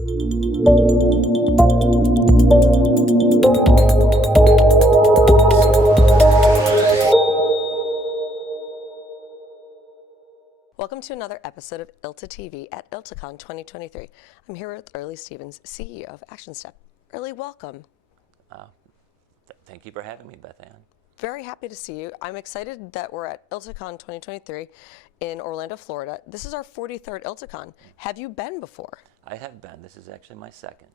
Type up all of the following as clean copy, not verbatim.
Welcome to another episode of ILTA TV at ILTACON 2023. I'm here with Early Stevens, CEO of Actionstep. Early, welcome. Thank you for having me, Beth Ann. Very happy to see you. I'm excited that we're at ILTACON 2023 in Orlando, Florida. This is our 43rd ILTACON. Have you been before? I have been. This is actually my second.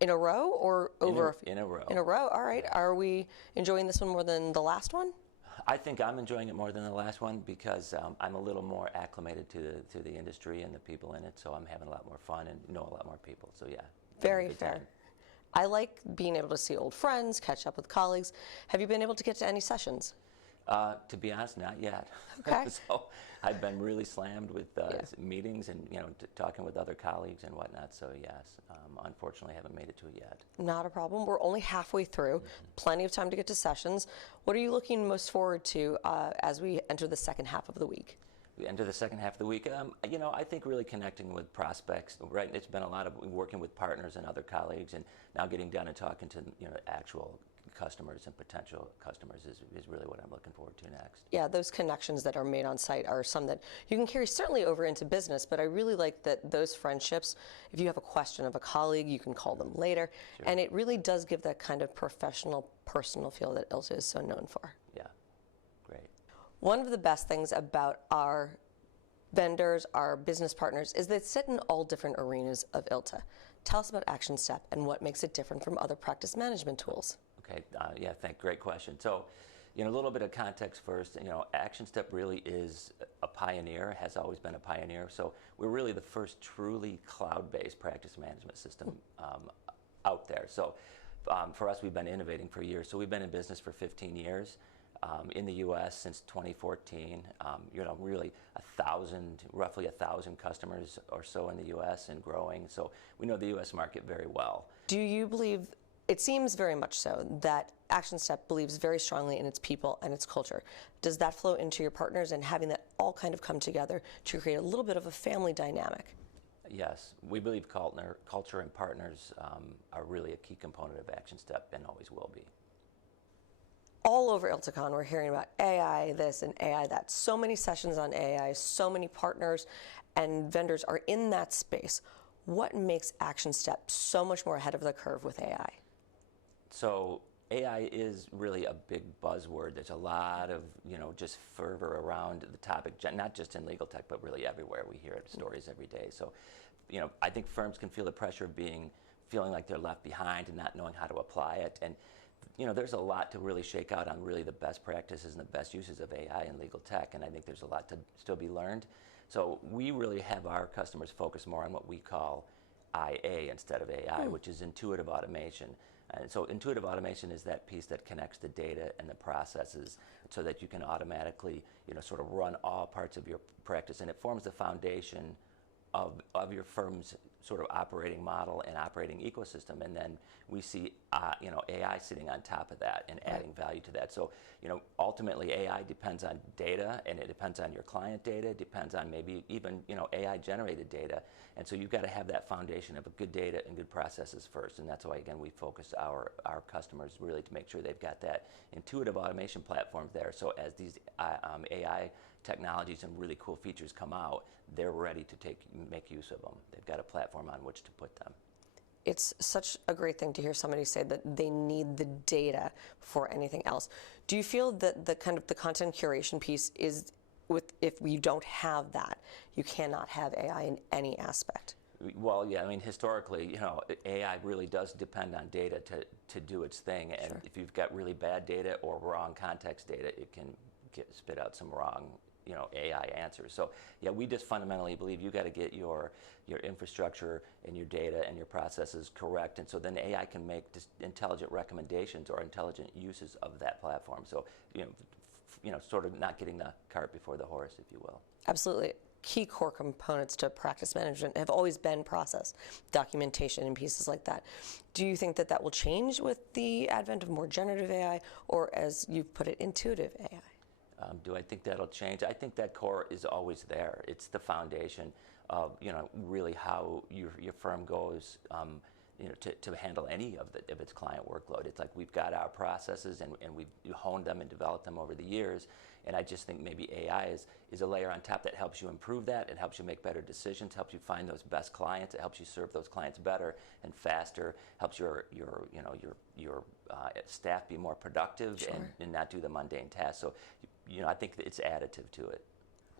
In a row or over? In a row. In a row, all right. Are we enjoying this one more than the last one? I think I'm enjoying it more than the last one because I'm a little more acclimated to the industry and the people in it, so I'm having a lot more fun and know a lot more people, so yeah. Very fair. I like being able to see old friends, catch up with colleagues. Have you been able to get to any sessions? To be honest, not yet. Okay. So I've been really slammed with meetings and talking with other colleagues and whatnot. So yes, unfortunately, haven't made it to it yet. Not a problem. We're only halfway through. Plenty of time to get to sessions. What are you looking most forward to as we enter the second half of the week? We enter the second half of the week. I think really connecting with prospects. Right, it's been a lot of working with partners and other colleagues, and now getting down and talking to actual customers and potential customers is really what I'm looking forward to next. Yeah, those connections that are made on site are some that you can carry certainly over into business, but I really like that those friendships, if you have a question of a colleague, you can call them later, Sure. And it really does give that kind of professional, personal feel that ILTA is so known for. Yeah, great. One of the best things about our vendors, our business partners, is they sit in all different arenas of ILTA. Tell us about Actionstep and what makes it different from other practice management tools. Okay, great question. So, a little bit of context first. Actionstep really is a pioneer, has always been a pioneer. So we're really the first truly cloud-based practice management system out there. So for us, we've been innovating for years. So we've been in business for 15 years. In the U.S. since 2014, really roughly 1,000 customers or so in the U.S. and growing. So we know the U.S. market very well. Do you believe, it seems very much so, that Actionstep believes very strongly in its people and its culture. Does that flow into your partners and having that all kind of come together to create a little bit of a family dynamic? Yes, we believe culture and partners are really a key component of Actionstep and always will be. All over ILTACON, we're hearing about AI this and AI that. So many sessions on AI, so many partners and vendors are in that space. What makes Actionstep so much more ahead of the curve with AI? So AI is really a big buzzword. There's a lot of, just fervor around the topic, not just in legal tech, but really everywhere. We hear stories every day. So, I think firms can feel the pressure of feeling like they're left behind and not knowing how to apply it. And there's a lot to really shake out on really the best practices and the best uses of AI in legal tech, and I think there's a lot to still be learned. So we really have our customers focus more on what we call IA instead of AI, which is intuitive automation. And so intuitive automation is that piece that connects the data and the processes so that you can automatically, sort of run all parts of your practice, and it forms the foundation of your firm's sort of operating model and operating ecosystem, and then we see AI sitting on top of that and adding value to that. So ultimately AI depends on data, and it depends on your client data, it depends on maybe even AI generated data, and so you've got to have that foundation of good data and good processes first, and that's why again we focus our customers really to make sure they've got that intuitive automation platform there, so as these AI technologies and really cool features come out, they're ready to make use of them. They've got a platform on which to put them. It's such a great thing to hear somebody say that they need the data before anything else. Do you feel that the content curation piece is, if we don't have that, you cannot have AI in any aspect? Well, yeah, historically, AI really does depend on data to do its thing, and if you've got really bad data or wrong context data, it can spit out some wrong AI answers. So yeah, we just fundamentally believe you got to get your infrastructure and your data and your processes correct, and so then AI can make just intelligent recommendations or intelligent uses of that platform. So sort of not getting the cart before the horse, if you will. Absolutely. Key core components to practice management have always been process, documentation, and pieces like that. Do you think that will change with the advent of more generative AI, or, as you've put it, intuitive AI? Do I think that'll change? I think that core is always there. It's the foundation. of really how your firm goes to handle any of its client workload. It's like we've got our processes and we've honed them and developed them over the years. And I just think maybe AI is a layer on top that helps you improve that. It helps you make better decisions, helps you find those best clients. It helps you serve those clients better and faster. Helps your staff be more productive. Sure. and not do the mundane tasks. So I think that it's additive to it.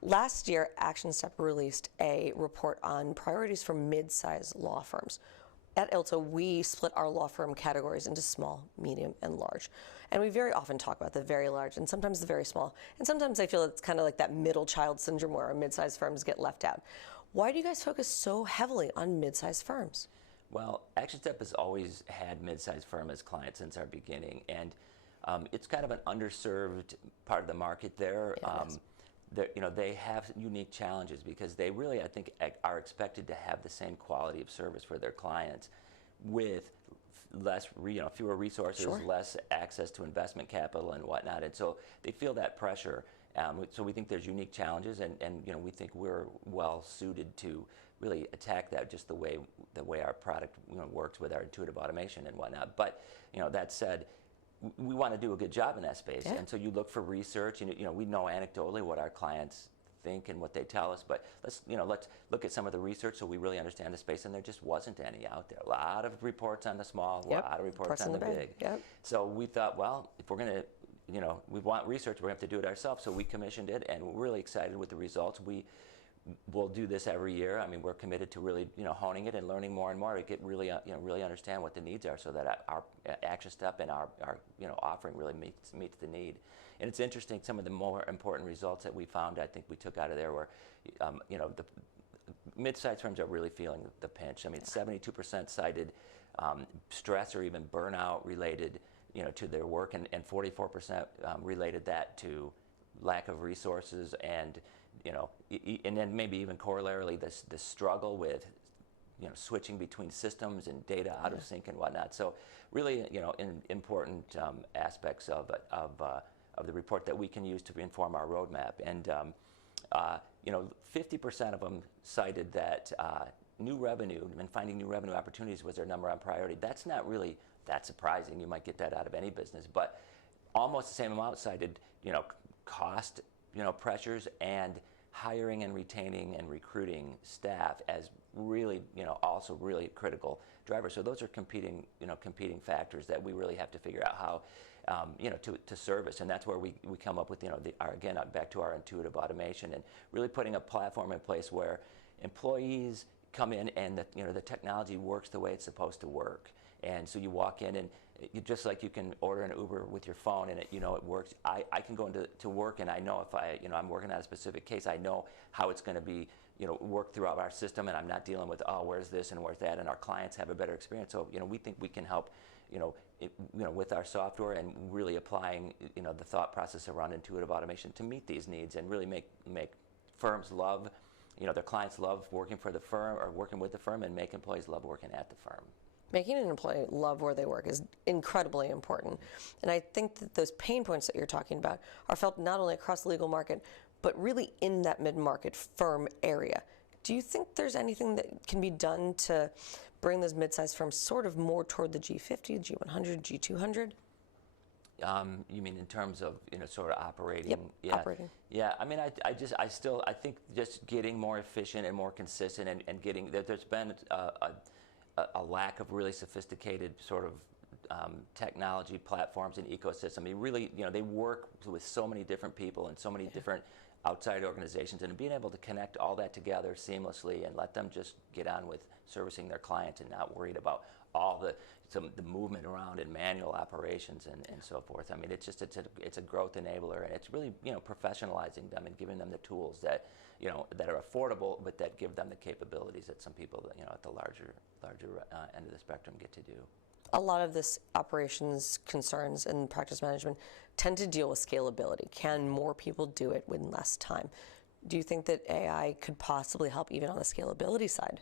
Last year, Actionstep released a report on priorities for mid-sized law firms. At ILTA, we split our law firm categories into small, medium, and large. And we very often talk about the very large and sometimes the very small. And sometimes I feel it's kind of like that middle child syndrome where mid-sized firms get left out. Why do you guys focus so heavily on mid-sized firms? Well, Actionstep has always had mid-sized firm as clients since our beginning. And it's kind of an underserved part of the market there. They have unique challenges because they really, I think, are expected to have the same quality of service for their clients with fewer resources, sure. less access to investment capital and whatnot, and so they feel that pressure. So we think there's unique challenges, and we think we're well suited to really attack that just the way our product works with our intuitive automation and whatnot. But that said, we want to do a good job in that space, yeah. and so you look for research. We know anecdotally what our clients think and what they tell us, but let's look at some of the research so we really understand the space. And there just wasn't any out there. A lot of reports on the small, yep. a lot of reports on the big. Yep. So we thought, well, if we're going to, we want research, we're going to have to do it ourselves. So we commissioned it, and we're really excited with the results. We'll do this every year. I mean, we're committed to really, honing it and learning more and more to get really, really understand what the needs are, so that our Actionstep and our offering really meets the need. And it's interesting. Some of the more important results that we found, I think we took out of there were, the mid-sized firms are really feeling the pinch. I mean, 72% cited stress or even burnout related, to their work, and 44% related that to lack of resources and. And then maybe even corollarily, the struggle with, switching between systems and data out of sync and whatnot. So really, important aspects of the report that we can use to inform our roadmap. And 50% of them cited that new revenue and finding new revenue opportunities was their number one priority. That's not really that surprising. You might get that out of any business, but almost the same amount cited, cost, pressures and hiring and retaining and recruiting staff as really, also really critical drivers. So those are competing factors that we really have to figure out how, to service. And that's where we come up with, again, back to our intuitive automation and really putting a platform in place where employees come in and the technology works the way it's supposed to work. And so you walk in and just like you can order an Uber with your phone and it works. I can go into work and I know if I'm working on a specific case, I know how it's going to be work throughout our system, and I'm not dealing with where's this and where's that, and our clients have a better experience. So we think we can help with our software and really applying the thought process around intuitive automation to meet these needs and really make firms love their clients love working for the firm or working with the firm, and make employees love working at the firm. Making an employee love where they work is incredibly important. And I think that those pain points that you're talking about are felt not only across the legal market, but really in that mid-market firm area. Do you think there's anything that can be done to bring those mid-sized firms sort of more toward the G50, G100, G200? You mean in terms of sort of operating? Yep, yeah. operating. Yeah, I mean, I think just getting more efficient and more consistent and getting that there's been a lack of really sophisticated sort of technology platforms and ecosystem. I mean, really, they work with so many different people and so many different outside organizations, and being able to connect all that together seamlessly and let them just get on with servicing their clients and not worried about all the movement around and manual operations and so forth. I mean, it's a growth enabler, and it's really professionalizing them and giving them the tools that that are affordable, but that give them the capabilities that some people at the larger end of the spectrum get to do. A lot of this operations concerns and practice management tend to deal with scalability. Can more people do it in less time? Do you think that AI could possibly help even on the scalability side?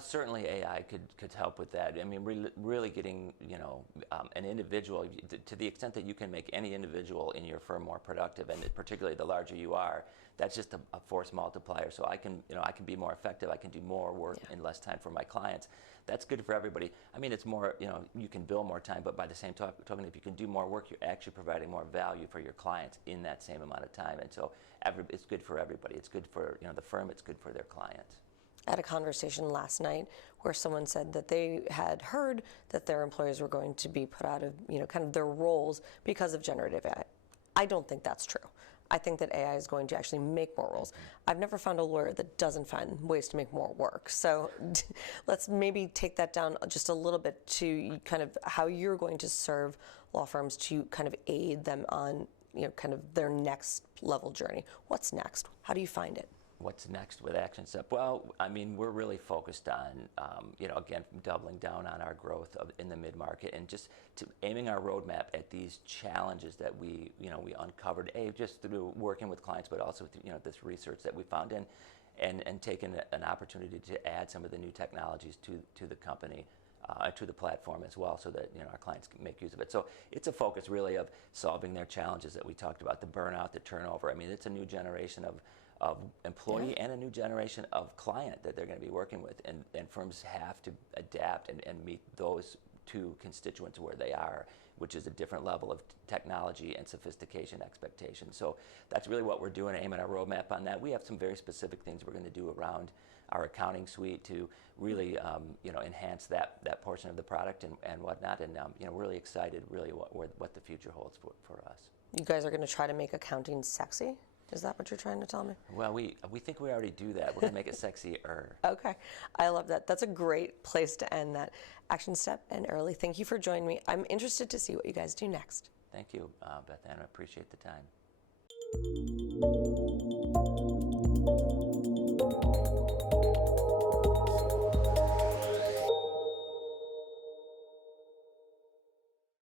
Certainly AI could help with that. I mean, really getting, an individual, to the extent that you can make any individual in your firm more productive, and particularly the larger you are, that's just a force multiplier. So I can be more effective, I can do more work in less time for my clients. That's good for everybody. I mean, it's more, you can bill more time, but by the same token, if you can do more work, you're actually providing more value for your clients in that same amount of time. And so it's good for everybody. It's good for, the firm, it's good for their clients. I had a conversation last night where someone said that they had heard that their employees were going to be put out of, kind of their roles because of generative AI. I don't think that's true. I think that AI is going to actually make more roles. I've never found a lawyer that doesn't find ways to make more work. So let's maybe take that down just a little bit to kind of how you're going to serve law firms to kind of aid them on, kind of their next level journey. What's next? How do you find it? What's next with Actionstep? Well, I mean, we're really focused on, again, doubling down on our growth in the mid-market and just aiming our roadmap at these challenges that we uncovered, just through working with clients, but also through, this research that we found and taking an opportunity to add some of the new technologies to the company, to the platform as well, so that our clients can make use of it. So it's a focus really of solving their challenges that we talked about, the burnout, the turnover. I mean, it's a new generation of employee and a new generation of client that they're going to be working with, and firms have to adapt and meet those two constituents where they are, which is a different level of technology and sophistication expectations. So that's really what we're doing, aiming our roadmap on that. We have some very specific things we're going to do around our accounting suite to really enhance that portion of the product and whatnot, and we're really excited really what the future holds for us. You guys are going to try to make accounting sexy? Is that what you're trying to tell me? Well, we think we already do that. We're going to make it sexier. Okay. I love that. That's a great place to end that. Actionstep and Early, thank you for joining me. I'm interested to see what you guys do next. Thank you, Beth Ann. I appreciate the time.